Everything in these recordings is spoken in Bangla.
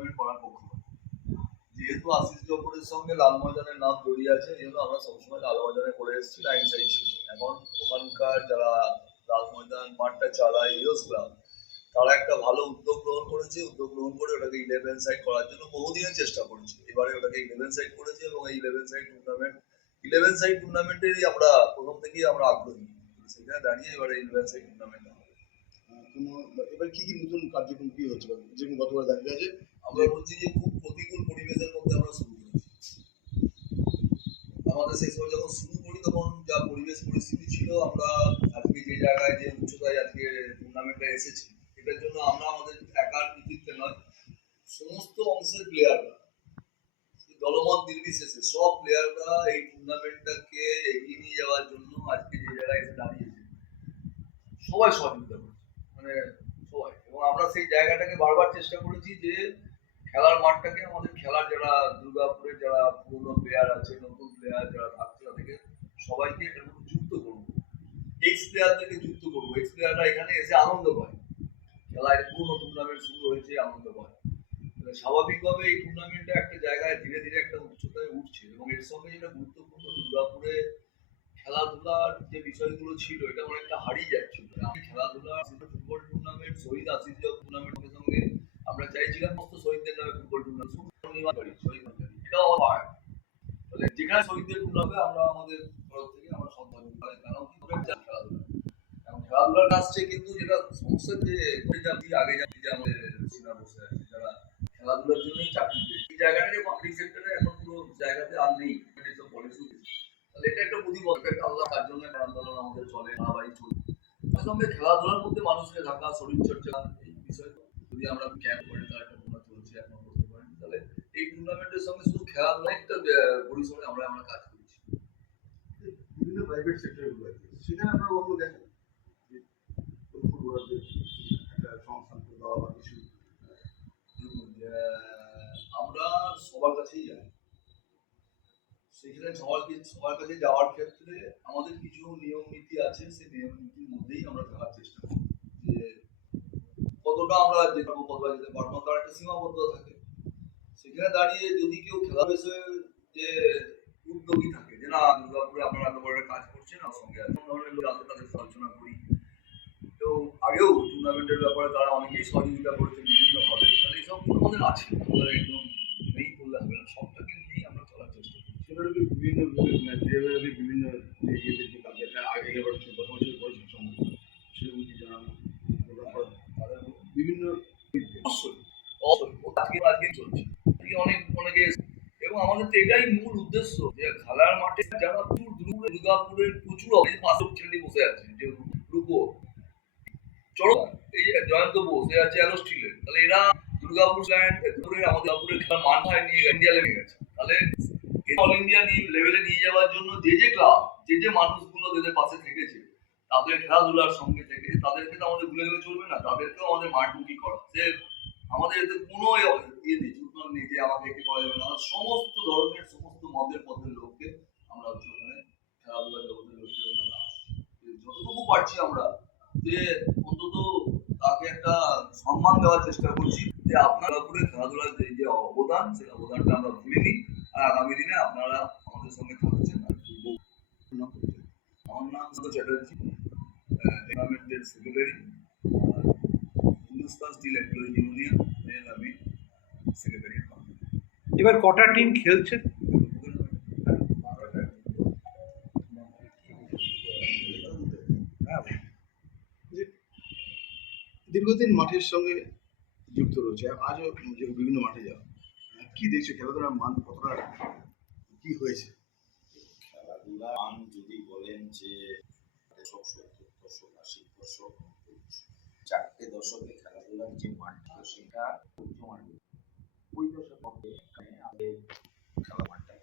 টুর্নামেন্ট করার যেহেতু আশিস সঙ্গে লাল ময়দানের নাম জড়িয়ে আছে, এই জন্য আমরা সবসময় লাল ময়দানে করে এসেছি, লাইন সাইড ছিল। এখন ওখানকার যারা লাল ময়দান মাঠটা চালায় ইয়স ক্লাব, তারা একটা ভালো উদ্যোগ গ্রহণ করেছে। উদ্যোগ গ্রহণ করে ওটাকে ইলেভেন সাইড করার জন্য বহুদিনের চেষ্টা করেছে। এবারে ওটাকে ইলেভেন সাইড করেছে এবং এই eleven side tournament eleven side টুর্নামেন্টেরই আমরা প্রথম থেকেই আমরা আগ্রহী। সেখানে দাঁড়িয়ে এবারে ইলেভেন সাইড টুর্নামেন্ট কোনো এবার কি কি নতুন কার্যক্রম কি হচ্ছে যেরকম গতবার দেখা গেছে আমরা বলছি যে খুব প্রতিকূল পরিবেশের মধ্যে আমরা শুরু করেছি। আমাদের সেই সময় যখন শুরু করি, তখন যা পরিবেশ পরিস্থিতি ছিল, আমরা আজকে যে জায়গায়, যে উচ্চতায় আজকে টুর্নামেন্টে এসেছি, এটার জন্য আমরা আমাদের একার কৃতিত্বে নয়, সমস্ত অংশের প্লেয়াররা দলমত নির্বিশেষে সব প্লেয়াররা এই টুর্নামেন্টটাকে এগিয়ে নিয়ে যাওয়ার জন্য আজকে যে জায়গায় এসে দাঁড়িয়েছে, সবাই সহযোগিতা করেছে। মানে সবাই। এবং আমরা সেই জায়গাটাকে বারবার চেষ্টা করেছি যে খেলার মাঠটাকে আমাদের খেলার যারা দুর্গাপুরের যারা পুরনো প্লেয়ার আছে, নতুন প্লেয়ার যারা থাকছে তাদেরকে সবাইকে এটার মধ্যে যুক্ত করব। এক্স প্লেয়ারদেরকে যুক্ত করব। এক্স প্লেয়াররা এখানে এসে আনন্দ পায়। খেলায় পুরনো টুর্নামেন্ট শুরু হয়েছে, আনন্দ পায়। স্বাভাবিকভাবে এই টুর্নামেন্টটা একটা জায়গায় ধীরে ধীরে একটা উচ্চতায় উঠছে এবং এর সঙ্গে যেটা গুরুত্বপূর্ণ দুর্গাপুরে খেলাধুলার যে বিষয়গুলো ছিল, এটা অনেকটা হারিয়ে যাচ্ছিল। আমি খেলাধুলা ফুটবল টুর্নামেন্ট শহীদ আশিস টুর্নামেন্টের সঙ্গে আমরা চাইছিলাম, সমস্ত শহীদদের নামে ফুটবল টুর্নামেন্ট শহীদ এটাও তাহলে যেখানে শহীদদের টুর্নামেন্টে আমরা আমাদের তরফ থেকে আমরা সম্মান করি কারণ কি? খেলাধুলা। খেলাধুলার কাজটা কিন্তু যেটা সমস্যা যে জানি আগে জানি যে আমাদের সিনা বসে আছে, যারা খেলাধুলার জন্যই চাকরি এই জায়গাটাকে পাবলিক সেক্টরে এখন পুরো জায়গাতে আর নেই। এটা একটা বুদ্ধিমত একটা আল্লাহ তার জন্য আন্দোলন আমাদের চলে, ধারাবাহিক চলে তার খেলাধুলার মধ্যে মানুষকে থাকা শরীর চর্চা, এই বিষয় যদি আমরা ক্যাম্প করে তার একটা তোমরা চলছে, এখন করতে পারেন। তাহলে এই টুর্নামেন্টের সঙ্গে শুধু খেলাধুলা, একটা পরিসরে আমরা আমরা কাজ করছি। বিভিন্ন প্রাইভেট সেক্টরগুলো আছে সেখানে আপনারা কখনো দেখেন ফুটবলারদের একটা সংস্থান করে দেওয়া বা কিছু দেখুন, আহ, আমরা সবার কাছেই যাই সেখানে সবার সবার কাছে যাওয়ার ক্ষেত্রে আমাদের কিছু নিয়ম নীতি আছে, সেই নিয়ম নীতির মধ্যেই আমরা থাকার চেষ্টা করি। যে কতটা আমরা পারব, কতটা যেতে পারব তার একটা সীমাবদ্ধতা থাকে। সেখানে দাঁড়িয়ে যদি কেউ খেলা বিষয়ে যে উদ্যোগী থাকে, যে না, দুর্গাপুরে আপনারা এত বড় কাজ করছেন, আমার সঙ্গে কোন ধরনের লোক আছে, তাদের আলোচনা করি। তো আগেও টুর্নামেন্টের ব্যাপারে তারা অনেকেই সহযোগিতা করেছেন বিভিন্নভাবে। তাহলে এইসব আমাদের আছে। একদম বিভিন্ন অবশ্যই অবশ্যই। ও আজকে আজকে অনেক অনেকে এবং আমাদের তো এটাই মূল উদ্দেশ্য, যে খেলার মাঠে যারা দূর দূরে দুর্গাপুরের প্রচুর অনেক ছেলে বুঝে আছে, যে রূপো। চলো, এই জয়ন্ত বোস আছে তাহলে এরা দুর্গাপুর নিয়ে গেছে। তাহলে অল ইন্ডিয়া লেভেলে নিয়ে যাওয়ার জন্য যে যে ক্লাব যে যে মানুষগুলো এদের পাশে থেকেছে, তাদের খেলাধুলার সঙ্গে থেকে, তাদেরকে তো আমাদের ভুলে গেলে চলবে না, তাদেরকেও আমাদের মাঠমুখী করা। যে আমাদের এতে কোনো ইয়ে নেই চুটন নেই যে আমাকে একে করা যাবে না। সমস্ত ধরনের, সমস্ত মতের পথের লোককে আমরা হচ্ছে ওখানে খেলাধুলা জগতের লোককে আমরা যতটুকু পারছি আমরা, যে অন্তত তাকে একটা সম্মান দেওয়ার চেষ্টা করছি যে আপনারা পুরো খেলাধুলার যে অবদান, সেই অবদানটা আমরা ভুলিনি আর আগামী দিনে আপনারা আমাদের সঙ্গে থাকছেন। আমার নাম চ্যাটার্জি টুর্নামেন্টের secretary Hindustan steel employee union এর আমি সেক্রেটারি এবার কটা টিম খেলছে? যে দীর্ঘদিন মাঠের সঙ্গে যুক্ত রয়েছে আজও যে বিভিন্ন মাঠে যাওয়া। কি দেখছ খেলাধুলার মান কতটা কি হয়েছে? খেলাধুলা মান যদি বলেন যে দশক, সত্তর দশক, আশি দশক, চারটে দশকে খেলাধুলার যে মানটা সেটা উচ্চমান ওই দশকে আমাদের খেলা মানটা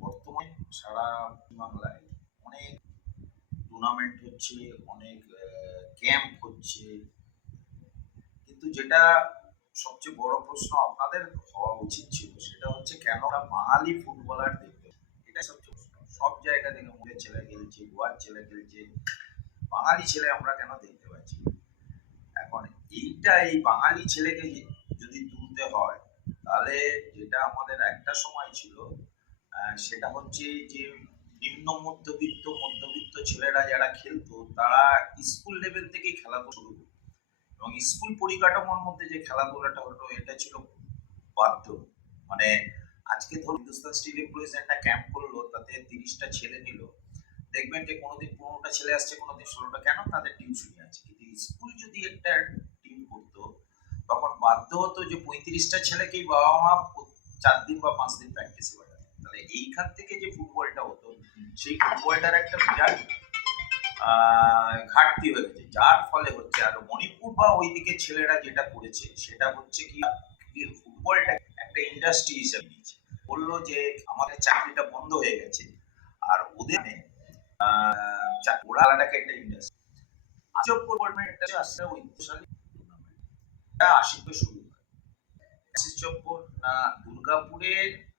বর্তমানে সারা বাংলায় অনেক টুর্নামেন্ট হচ্ছে, অনেক ক্যাম্প হচ্ছে। কিন্তু যেটা সবচেয়ে বড় প্রশ্ন আপনাদের হওয়া উচিত ছিল, সেটা হচ্ছে কেন বাঙালি ফুটবলার দেখতে এটা সবচেয়ে সব জায়গা থেকে মুখের ছেলে খেলছে, গোয়ার ছেলে খেলছে, বাঙালি ছেলে আমরা কেন দেখতে পাচ্ছি এখন এইটা, এই বাঙালি ছেলেকে যদি তুলতে হয়, তাহলে যেটা আমাদের একটা সময় ছিল সেটা হচ্ছে যে নিম্ন মধ্যবিত্ত মধ্যবিত্ত ছেলেরা যারা খেলতো, তারা স্কুল লেভেল থেকেই খেলাধুলা শুরু এবং স্কুল পরিকাঠামোর মধ্যে যে খেলাধুলাটা হতো এটা ছিল বাধ্য। মানে আজকে ধরুন হিন্দুস্তান স্টিল এমপ্লয়িজ একটা ক্যাম্প করল, তাতে তিরিশটা ছেলে নিল। দেখবেন যে কোনোদিন পনেরোটা ছেলে আসছে, কোনোদিন ষোলোটা। কেন? তাদের টিউশনই আছে। কিন্তু স্কুল যদি একটা টিম করতো, তখন বাধ্য হতো যে পঁয়ত্রিশটা ছেলেকেই বাবা মা চার দিন বা পাঁচ দিন প্র্যাকটিসে পাঠাতো। তাহলে এইখান থেকে যে ফুটবলটা হতো, সেই ফুটবলটার একটা বিরাট ঘাটতি হয়ে গেছে। যার ফলে হচ্ছে, আর মণিপুর বা ওইদিকে ছেলেরা যেটা করেছে, সেটা হচ্ছে কি ফুটবলটা একটা ইন্ডাস্ট্রি হিসেবে নিয়েছে। বলল যে, আমাদের চাকরিটা বন্ধ হয়ে গেছে, আর ওদের চা- ওরা আলাদাকে একটা ইন্ডাস্ট্রি আজব টুর্নামেন্টটা আসলে ঐতিহ্যশালী শুরু হয়। আশিস চপ্পর না, দুর্গাপুরের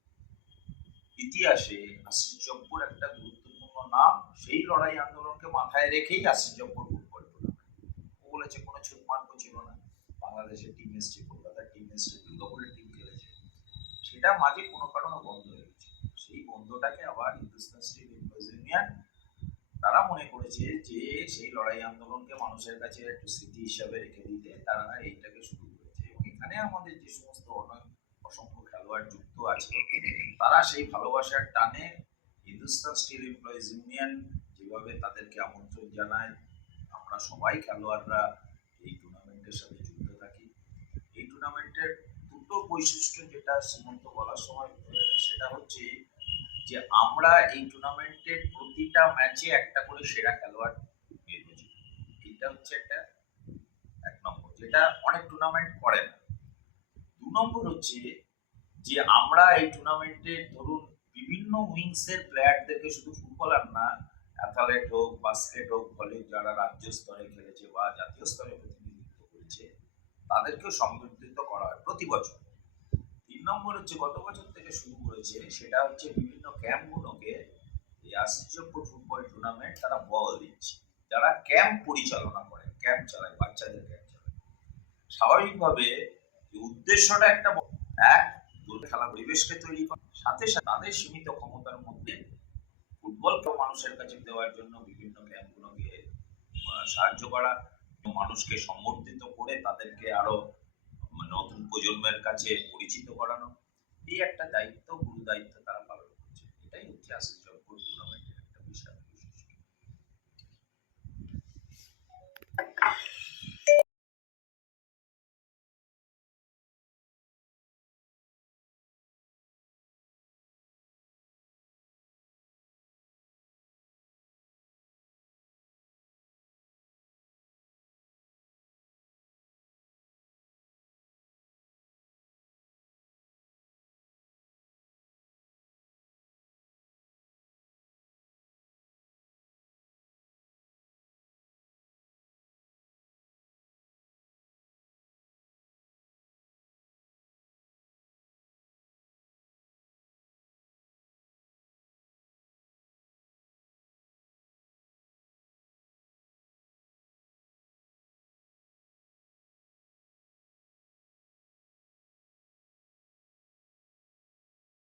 ইতিহাসে আশিস একটা গুরুত্বপূর্ণ নাম, সেই লড়াই আন্দোলনকে মাথায় রেখেই আশিস চপ্পর ফুটবল ও বলেছে, কোনো ছুটমার্ক ছিল না। বাংলাদেশের টিম এসছে, কলকাতার টিম এসছে দুর্গাপুরের টিম খেলেছে। সেটা মাঝে কোনো কারণে বন্ধ হয়ে গেছে। সেই বন্ধটাকে আবার হিন্দুস্তান স্টিল এমপ্লয়িজ ইউনিয়ন তারা মনে করেছে যে সেই লড়াই আন্দোলনকে মানুষের কাছে একটু স্মৃতি হিসাবে রেখে দিতে তারা এইটাকে শুরু করেছে। এবং এখানে আমাদের যে সমস্ত অনেক অসংখ্য খেলোয়াড় যুক্ত আছে, তারা সেই ভালোবাসার টানে হিন্দুস্তান স্টিল এমপ্লয়িজ ইউনিয়ন যেভাবে তাদেরকে আমন্ত্রণ জানায়, আমরা সবাই খেলোয়াড়রা এই টুর্নামেন্টের সাথে যুক্ত থাকি। এই টুর্নামেন্টের দুটো বৈশিষ্ট্য যেটা সীমন্ত বলার সময় সেটা হচ্ছে যে আমরা এই টুর্নামেন্টের প্রতিটা ম্যাচে একটা করে সেরা খেলোয়াড় নির্বাচিত। এটা হচ্ছে একটা এক নম্বর, যেটা অনেক টুর্নামেন্ট করে না। দু নম্বর হচ্ছে যে আমরা এই টুর্নামেন্টে ধরুন বিভিন্ন উইংসের প্লেয়ারদেরকে শুধু ফুটবলার না অ্যাথলেট হোক বাস্কেট হোক ভলি যারা রাজ্য স্তরে খেলেছে বা জাতীয় স্তরে প্রতিনিধিত্ব করেছে, তাদেরকেও সম্বর্ধিত করা হয় প্রতি বছর। তিন নম্বর হচ্ছে, গত বছর থেকে শুরু করেছে, সেটা হচ্ছে বিভিন্ন ক্যাম্পগুলোকে এই আশ্চর্য ফুটবল টুর্নামেন্ট তারা বল দিচ্ছে। যারা ক্যাম্প পরিচালনা করে, ক্যাম্প চালায়, বাচ্চাদের ক্যাম্প চালায়। স্বাভাবিকভাবে উদ্দেশ্যটা একটা এক খেলা পরিবেশকে তৈরি করা। সাথে সাথে তাদের সীমিত ক্ষমতার মধ্যে ফুটবলকে মানুষের কাছে দেওয়ার জন্য বিভিন্ন ক্যাম্পগুলোকে সাহায্য করা মানুষকে সম্বর্ধিত করে তাদেরকে আরও নতুন প্রজন্মের কাছে পরিচিত করানো, এই একটা দায়িত্ব, গুরু দায়িত্ব তারা পালন করছে। এটাই হচ্ছে আসিস জব্বর টুর্নামেন্টের একটা বিশাল বৈশিষ্ট্য।